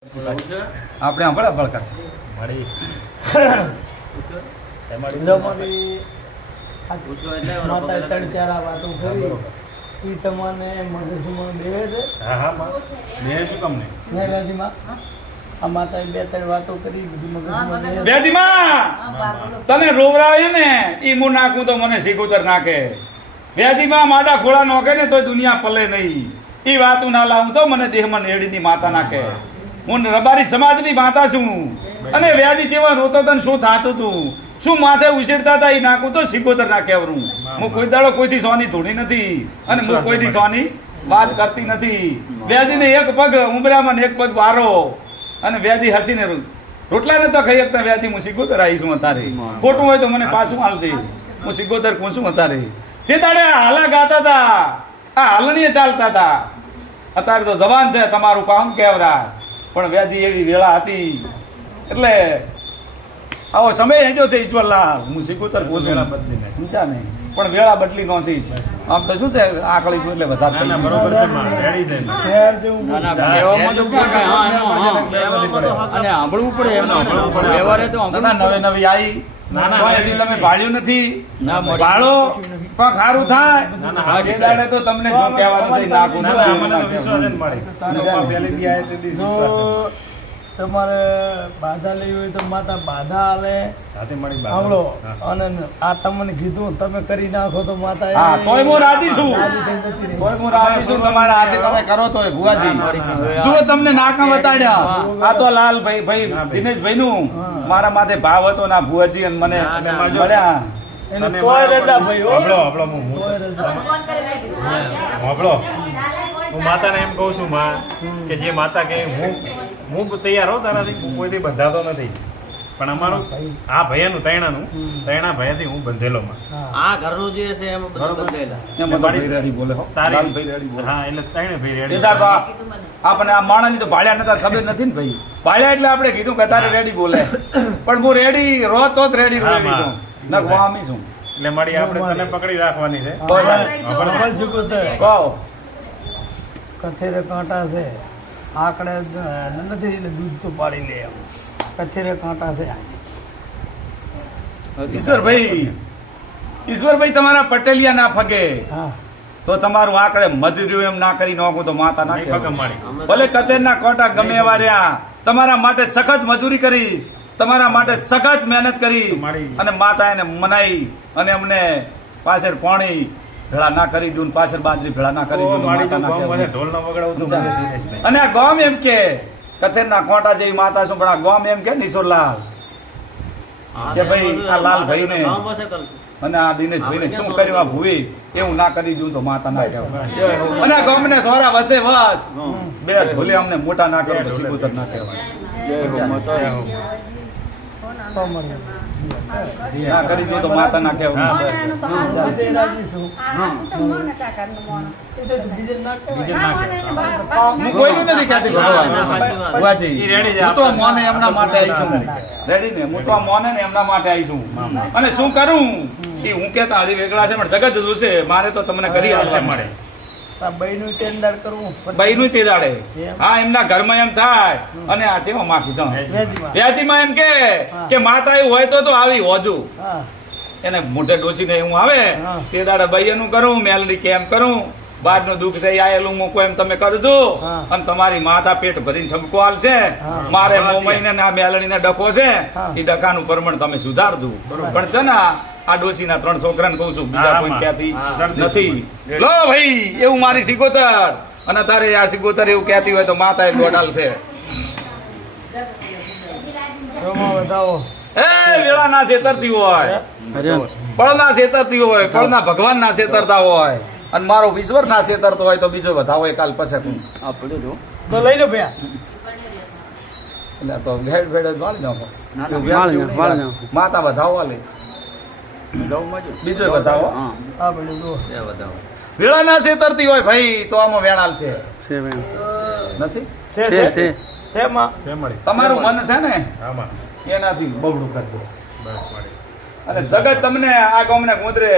આપણે હંભળા બળકા છે મળી માતા ત્રણ ચાર આ વાતો કરી ઈ તમને મગજમાં બેવે છે. હા હા મેં શું કામ નહીં ને વ્યાજીમાં આ માતાએ બે ત્રણ વાતો કરી બધી મગજમાં બેવે છે. વ્યાજીમાં તને રોવરાવે ને ઈ હું નાખું તો મને સિકોતર નાખે. વ્યાજીમાં માડા ખોળા નોખે ને તો દુનિયા પલે નહીં. ઈ વાતું ના લાવું તો મને દેહમાં નેડીની માતા નાખે. હું રબારી સમાજની માતા છું અને વ્યાજી જેવા રોતો તને શું થાતું તું, શું માથે ઉછેરતા હતા એ નાખું તો સિકોતર નાખે. હું કોઈ દાડો કોઈથી સોની ધૂણી નથી અને હું કોઈની સોની વાત કરતી નથી. વ્યાજીને એક પગ ઉંબરામાં ને એક પગ બારો અને વ્યાજી હસીને રોટલા ને તો ખાઈ શકતા. વ્યાજી હું સિકોતર આવીશું અત્યારે, ખોટું હોય તો મને પાછું હાલતી. હું સિકોતર પૂછું અત્યારે. તે દાડે હાલા ગાતા હતા, આ હાલણીએ ચાલતા હતા. અત્યારે તો જવાન છે તમારું કામ કેવરા, પણ વ્યાજી એવી વેળા હતી એટલે આવો સમય હેડ્યો છે ઈશ્વરલાલ. હું સિકોતર પૂછું સમજા નહીં પણ વેળા બદલી નો છે. આમ તો શું છે આકળી છું એટલે વધારે થઈ ગયું. બરોબર છે માં રેડી છે શહેર જેવું અને સાંભળવું પડે એમ વ્યવહારે તો દાદા નવે નવી આવી કોઈ હજી તમે ભાળ્યું નથી. ના મળે. ભાળો પણ સારું થાય. હા, એ દાડે તો તમને શું કહેવાનું છે નાખું ના ના મને વિશ્વાસ જ મળી પહેલી બી આવે તે દી વિશ્વાસ જો તમારે બાધા લેવી હોય તો માતા બાધા આલે સાથે મળી સાંભળો. અને આ તમને કીધું તમે કરી નાખો તો માતા હા તોય હું રાજી છું. રાજી થઈ જતી રહી. તોય હું રાજી છું. તમારા હાથે તમે કરો તો ભુવાજી જો તમને નાકા બતાડ્યા. આ તો લાલભાઈ ભાઈ દિનેશભાઈ નું મારા માથે ભાવ હતો ના ભુવાજી અને મને મળ્યા. એને તોય રજા ભાઈ હો. હબળો હબળો હું તોય રજા. હબળો હું માતાને એમ કહું છું માં કે જે માતા કે હું તૈયાર હોઉં તારાથી હું કોઈથી બંધાતો નથી, પણ અમારું આ ભૈયાનું તૈણાનું તૈણા ભૈયાથી હું બંધેલો માં. હા. આ ઘરનું જે છે એમ બધું બંધાયેલા. એમ બધો ભાઈ રેડી બોલે હો. તારી લાલભાઈ રેડી બોલે. હા એટલે તૈણે ભાઈ રેડી કેદાર તો આપણને આ માણસની તો ભાળ્યા નતા ખબર નથી ને ભાઈ. ભાળ્યા એટલે આપણે કીધું કે તારે રેડી બોલે, પણ હું રેડી રો તો જ રેડી રેડી છું ન વામી છું. એટલે મળી આપણે તને પકડી રાખવાની છે. તો ખબર છે કે તે કહો કથેરે કાંટા છે આકડે નથી એટલે દૂધ તો પાડી લે એમ. કથેરે કાંટા છે. ઈશ્વરભાઈ તમારા પટેલિયા ના ફગે હા તો તમારું આંકડે મજર્યું એમ ના કરી નાખું તો માતા ના નહીં પકડ કહેવાય. મારી ભલે કતેરના કોટા ગમે એવા રહ્યા, તમારા માટે સખત મજૂરી કરીશ, તમારા માટે સખત મહેનત કરીશ અને માતા એને મનાઈ અને અમને પાછળ પાણી ભેળા ના કરી દઉં, પાછળ બાજરી ભેળા ના કરી દઉં. માતા ના કહેવાય. ઢોલ ના વગાડવું તો મને દિનેશભાઈ. અને આ ગામ એમ કે કથેરના કોટા જેવી માતા શું, પણ આ ગામ એમ કે ઈશ્વરલાલ કે ભાઈ આ લાલભાઈને અને આ દિનેશભાઈને શું કર્યું આ ભૂવી એવું ના કરી દઉં તો માતા ના કહેવાય. અને આ ગામને સોરા વસે વસ બે ઢોલે અમને મોટા ના કરો તો સિકોતર ના કહેવાય. તો મળે. ના કરી દઉં તો માતા ના કહેવાય. તે રાજી છું. એ તો બીજે ના કહેવાય. હું કોઈનું નથી કહેતી ભગવાન. ભુવાજી, ઈ રેડી છે. હું તો મોને એમના માટે આવી છું. રેડી ને હું તો આ મોને ને એમના માટે આવી છું. અને શું કરું એ હું કેતા હરી વેગળા છે પણ જગત જોશે. મારે તો તમને કરી આવશે મળે આ બૈનું ટેન્ડર કરવું પછી બૈનું તે દાડે. હા એમના ઘરમાં એમ થાય અને આ ચેવા માખી દઉં વ્યાજીમાં. વ્યાજીમાં એમ કે માતા એવું હોય તો આવી હોજુ હા એને મોઢે ડોસીને એવું આવે હા. તે દાડે બૈયનું કરું મેલડી કેમ કરું બહારનું દુઃખ છે આયેલું મૂકો એમ તમે કરજો હા. અને તમારી માતા પેટ ભરીને ઠપકો હાલશે. હા. મારે મોમઈને ના મેલડીને ડખો છે હા. એ ડખાનું પ્રમાણ તમે સુધારજો. પણ છે ને આ ડોસીના 3 છોકરાને કહું છું બીજા હા, કોઈ હા. કહેતી હા. નથી. લો ભાઈ એવું મારી સિકોતર અને તારે આ સિકોતર એવું કહેતી હોય તો માતા એ દોડાલ છે. એમાં વધાવો. એ વેળા ના છેતરતી હોય, પળના છેતરતી હોય, પળના ભગવાન ના છેતરતા હોય અને મારો ઈશ્વર ના છેતરતો હોય તો બીજો વધાવો એ કાલ પછી તું આ પડ્યો જો. તો લઈ લો ભૈયા. એટલે તો ઘેડ ભેડ જ વાળી નાખો. વાળી નાખો. માતા વધાવો લે ગૌમાં જો. બીજો વધાવો. હા, આ બધું જુઓ. એ બતાવો. વેળા ના છેતરતી હોય ભાઈ તો આમાં વેણાલ છે નથી. છે છે, છે. છે માં. છે મળી તમારું મન છે ને હા માં એનાથી બબડું કરી દો બસ મળી અને જગત તમને આ ગામને ગોંદરે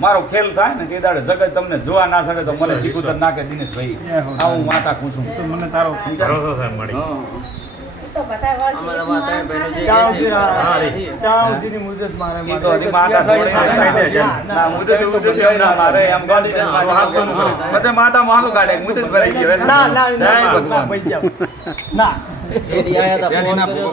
મારો ખેલ થાય ને તે દાડે જગત તમને જોવા ના શકે તો મને સિકુતર નાખે દિનેશભાઈ આવું માતા પૂછું તો મને તારો ભરોસો છે મળી ચા સુધીની મુદત મારે ઈ તો હજી માતા થોડી ના મુદત એમ ના મારે એમ ગાડી દે પછી માતા માલું કાઢે મુદત ભરાઈ ગયો ના ના જય ના ભગવાન. પૈસા ના આયા હતા ફોન કર્યો.